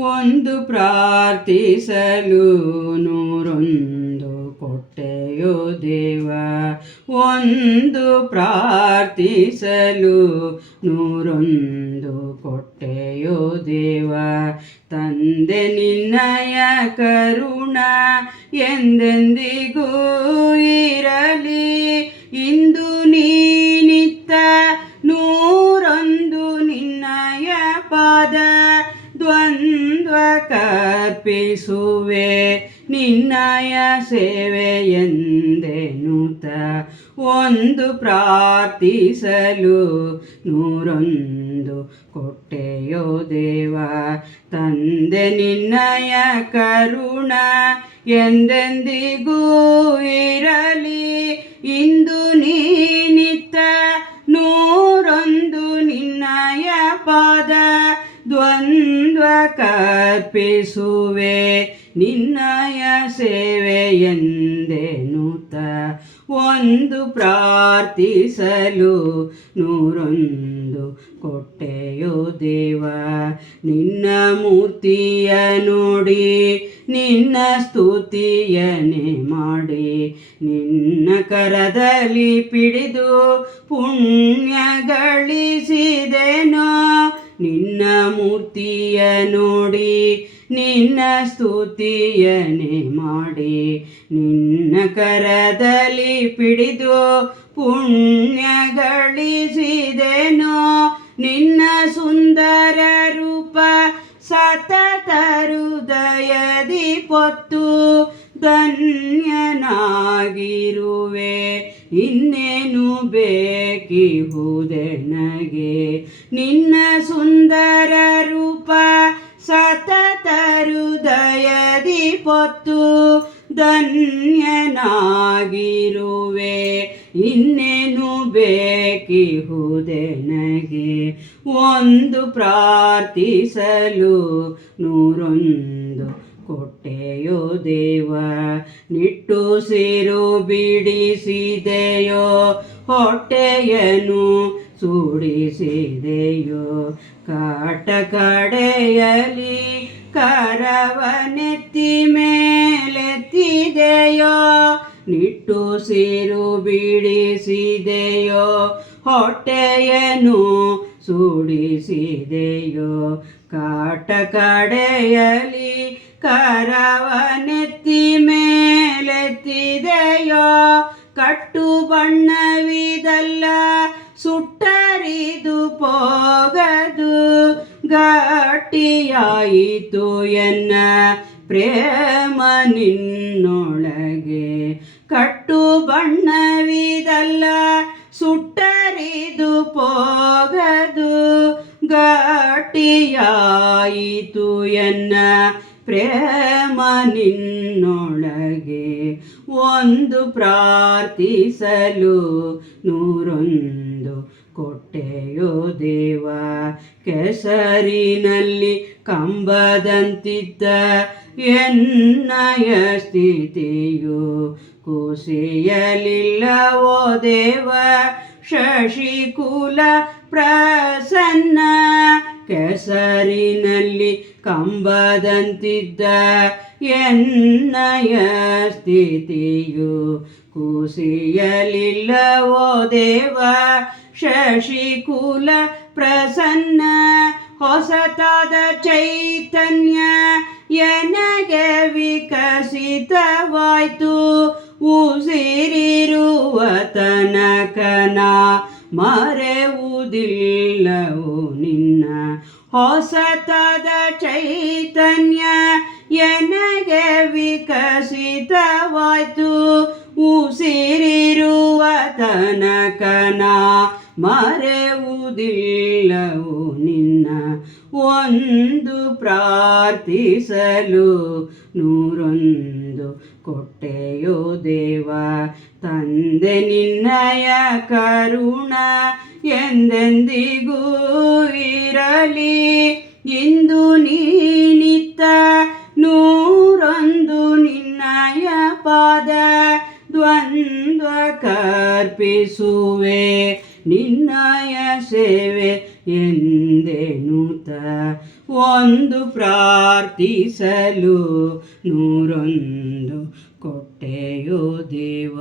ಒಂದು ಪ್ರಾರ್ಥಿಸಲು ನೂರೊಂದು ಕೊಟ್ಟೆಯೋ ದೇವ. ಒಂದು ಪ್ರಾರ್ಥಿಸಲು ನೂರೊಂದು ಕೊಟ್ಟೆಯೋ ದೇವ. ತಂದೆ ನಿನ್ನಯ ಕರುಣ ಎಂದೆಂದಿಗೂ ಇರಲಿ. ಇಂದು ನೀನಿತ್ತ ನೂರೊಂದು ನಿನ್ನಯ ಪಾದ ದ್ವಂದ್ವ ಕರ್ಪಿಸುವೆ. ನಿನ್ನಯ ಸೇವೆಯೆಂದೆನುತ ಒಂದು ಪ್ರಾರ್ಥಿಸಲು ನೂರೊಂದು ಕೊಟ್ಟೆಯೋ ದೇವ. ತಂದೆ ನಿನ್ನಯ ಕರುಣ ಎಂದೆಂದಿಗೂ ಇರಲಿ. ಇಂದು ನೀನಿತ್ತ ನೂರೊಂದು ನಿನ್ನಯ ಪಾದ ದ್ವಂದ್ವ ಕರ್ಪಿಸುವೆ. ನಿನ್ನಯ ಸೇವೆಯೆಂದೆನುತ ಒಂದು ಪ್ರಾರ್ಥಿಸಲು ನೂರೊಂದು ಕೊಟ್ಟೆಯೋ ದೇವ. ನಿನ್ನ ಮೂರ್ತಿಯ ನೋಡಿ ನಿನ್ನ ಸ್ತುತಿಯನೆ ಮಾಡಿ. ನಿನ್ನ ಕರದಲ್ಲಿ ಪಿಡಿದು ಪುಣ್ಯ ಗಳಿಸಿದೆನೋ. ನಿನ್ನ ಮೂರ್ತಿಯ ನೋಡಿ ನಿನ್ನ ಸ್ತುತಿಯನೆ ಮಾಡಿ. ನಿನ್ನ ಕರದಲ್ಲಿ ಪಿಡಿದು ಪುಣ್ಯ ಗಳಿಸಿದೆನೋ. ನಿನ್ನ ಸುಂದರ ರೂಪ ಸತತ ಹೃದಯದಿ ಪೊತ್ತು ಧನ್ಯನಾಗಿರುವೆ. ಇನ್ನೇನು ಬೇಕಿಹುದೆ ನನಗೆ. ನಿನ್ನ ಸುಂದರ ರೂಪ ಸತತ ಹೃದಯದಿ ಪೊತ್ತು ಧನ್ಯನಾಗಿರುವೆ. ಇನ್ನೇನು ಬೇಕಿಹುದೆ ನನಗೆ. ಒಂದು ಪ್ರಾರ್ಥಿಸಲು ನೂರೊಂದು ಕೊಟ್ಟೆಯೋ ದೇವ. ನಿಟ್ಟುಸಿರು ಬಿಡಿಸಿದೆಯೋ ಹೊಟ್ಟೆಯನ್ನು ಸುಡಿಸಿದೆಯೋ. ಕಾಟ ಕಡೆಯಲಿ ಕರವನೆತ್ತಿ ಮೇಲೆತ್ತಿದೆಯೋ. ನಿಟ್ಟುಸಿರು ಬಿಡಿಸಿದೆಯೋ ಹೊಟ್ಟೆಯನ್ನು ಸುಡಿಸಿದೆಯೋ. ಕಾಟ ಕಡೆಯಲಿ ಕರವನೆತ್ತಿ ಮೇಲೆತ್ತಿದೆಯೋ. ಕಟ್ಟು ಬಣ್ಣವಿದಲ್ಲ ಸುಟ್ಟರಿದು ಪೋಗದು. ಗಟ್ಟಿಯಾಯಿತು ಎನ್ನ ಪ್ರೇಮ ನಿನ್ನೊಳಗೆ. ಕಟ್ಟು ಬಣ್ಣವಿದಲ್ಲ ಸುಟ್ಟರಿದು ಪೋಗದು. ಗಟ್ಟಿಯಾಯಿತು ಎನ್ನ ಪ್ರೇಮ ನಿನ್ನೊಳಗೆ. ಒಂದು ಪ್ರಾರ್ಥಿಸಲು ನೂರೊಂದು ಕೊಟ್ಟೆಯೋ ದೇವ. ಕೆಸರಿನಲ್ಲಿ ಕಂಬದಂತಿದ್ದ ಎನ್ನಯ ಸ್ಥಿತಿಯು ಕುಸಿಯಲಿಲ್ಲವೋ ದೇವ. ಶಶಿಕುಲ ಪ್ರಸನ್ನ. ಕೆಸರಿನಲ್ಲಿ ಕಂಬದಂತಿದ್ದ ಎನ್ನಯ ಸ್ಥಿತಿಯು ಕುಸಿಯಲಿಲ್ಲವೋ ದೇವ. ಶಶಿಕುಲ ಪ್ರಸನ್ನ. ಹೊಸತಾದ ಚೈತನ್ಯ ಎನಗೆ ವಿಕಸಿತವಾಯ್ತು. ಉಸಿರಿರುವ ತನಕನ ಮರೆಯುವುದಿಲ್ಲವೋ ನಿನ್ನ. ಹೊಸತಾದ ಚೈತನ್ಯ ಎನಗೆ ವಿಕಸಿತವಾಯ್ತು. ಉಸಿರಿರುವ ತನಕನ ಮರೆಯುವುದಿಲ್ಲವೋ ನಿನ್ನ. ಒಂದು ಪ್ರಾರ್ಥಿಸಲು ನೂರೊಂದು ಕೊಟ್ಟೆಯೋ ದೇವ. ತಂದೆ ನಿನ್ನಯ ಕರುಣ ಎಂದೆಂದಿಗೂ ಇರಲಿ. ಇಂದು ನೀನಿತ್ತ ನೂರೊಂದು ನಿನ್ನಯ ಪಾದ ದ್ವಂದ್ವ ಕರ್ಪಿಸುವೆ. ನಿನ್ನಯ ಸೇವೆ ಎಂದೆನುತ ಒಂದು ಪ್ರಾರ್ಥಿಸಲು 101 ಕೊಟ್ಟೆಯೋ ದೇವ.